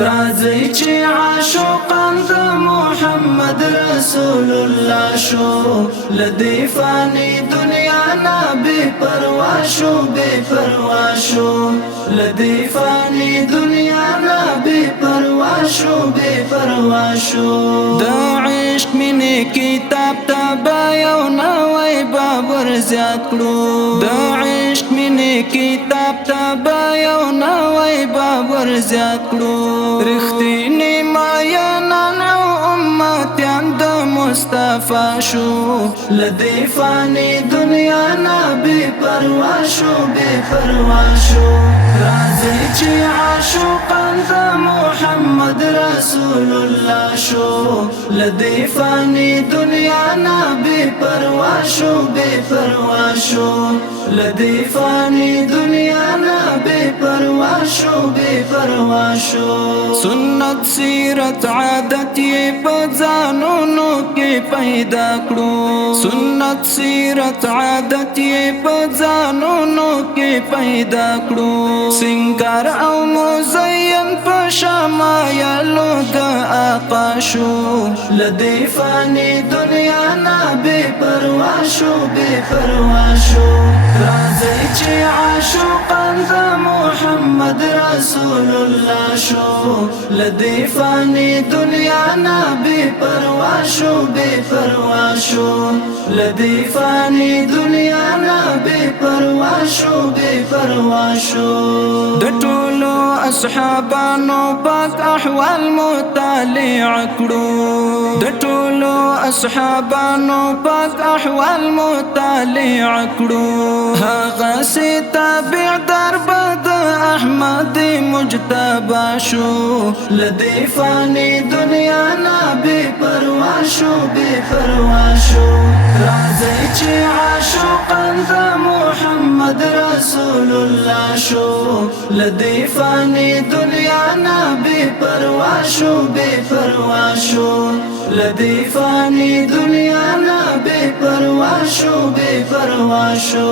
راځي چې عاشقان د محمد رسول الله شو لدی فانی دنیا نه بے پروا شو بے پروا شو لدی فانی دنیا نه بے پروا شو بے پروا شو د عشق مینه کتاب تابع یو نوې باور زیات کړو د عشق مینه کتاب تابع یو نوې باور زیات کړو رښتینی مایانان او امتیان د مصطفی شو لدی فانی دنیا نه بے پروا شو بے پروا شو راځي چې عاشقان د محمد رسول الله شو لدی فانی دنیا نه بے پروا شو بے پروا شو لدی فانی دنیا نه بے پروا شو بے پروا شو سنت سیرت عادت یې په ځانونو کې پیدا کړو سنت سیرت عادت یې په ځانونو کې پیدا کړو سنگار او مزین په شمایلو د آقا شو لدی فانی دنیا نه بے پروا شو بے پروا شو راځي چې عاشقان د محمد رسول الله شو لدی فانی دنیا نه بے پروا شو بے پروا شو لدی فانی دنیا نه بے پروا شو بے پروا شو د ټولو اصحابانو پاک احوال مطالعه کړو د ټولو اصحابانو پاک احوال مطالعه کړو هغه سي تابع در بد احمد مجتبی شو لدی فانی دنیا نه بے پروا شو بے پروا شو راځي چې عاشقان د محمد رسول الله شو لدی فانی دنیا نه بے پروا شو بے پروا شو لدی فانی دنیا نه بے پروا شو بے پروا شو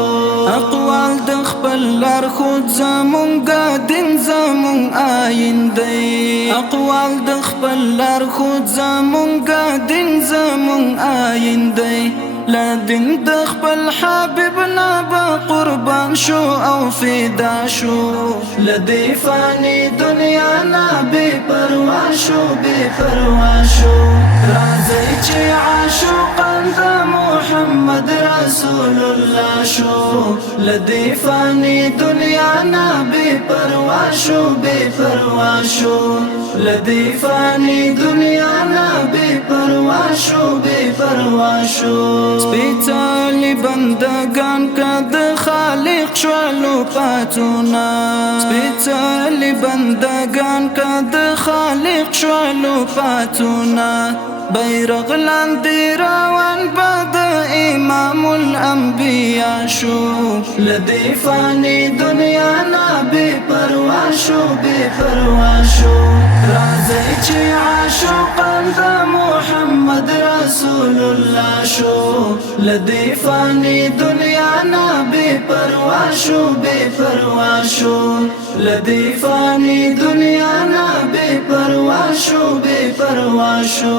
اقوال د خپل لار خود زمونږ دین زمونږ آیین دی اقوال د خپل لار خود زمونږ دین زمونږ آیین دی لدین د خپل حبیب نه با قربان شو او فدا شو لدی فانی دنیا نه بے پروا شو بے پروا شو راځي چې عاشقان د محمد رسول الله شو لدی فانی دنیا نه بے پروا شو بے پروا شو لدی فانی دنیا نه بے پروا شو بے پروا شو سپیڅلی بندگان کد خالق شولو پاتونا سپیڅلی بندگان کد خالق شولو پاتونا بیرغ لاندې روان بد امام الانبیاء شو لدی فانی دنیا نه بے پروا شو بے پروا شو راځي چې عاشقان د محمد رسول الله شو لدی فانی دنیا نه بے پروا شو بے پروا شو لدی فانی دنیا نه بے پروا شو بے پروا شو